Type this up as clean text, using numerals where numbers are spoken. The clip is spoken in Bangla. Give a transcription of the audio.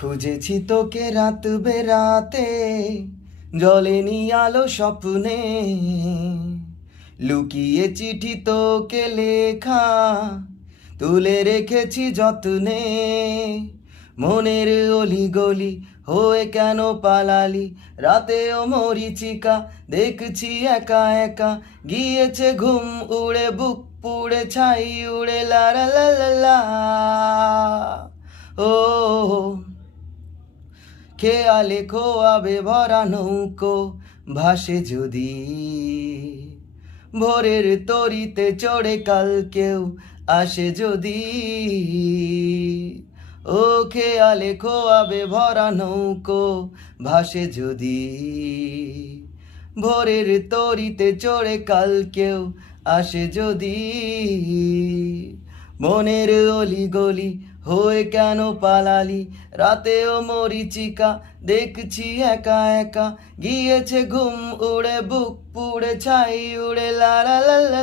খুঁজেছি তোকে রাত বেরাতে, জ্বলেনি আলো স্বপ্নে, লুকিয়ে চিঠি তোকে লেখা, তুলে রেখেছি যত্নে। মনের অলি গলি হয়ে কেন পালালি, রাতেও মরিচিকা দেখছি একা একা, গিয়েছে ঘুম উড়ে বুক পুড়ে ছাই উড়ে লা লা লা লা লা। ও খেয়ালে খোয়াবে ভরা নৌকো ভাসে যদি, ভোরের তরিতে চড়ে কাল কেউ আসে যদি। ও খেয়ালে খোয়াবে ভরা নৌকো ভাসে যদি, ভোরের তরিতে চড়ে কাল কেউ আসে যদি। মনের অলি গলি হয়ে কেন পালালি, রাতেও মরিচিকা দেখছি একা একা, গিয়েছে ঘুম উড়ে বুক পুড়ে ছাই উড়ে লা লা লা লা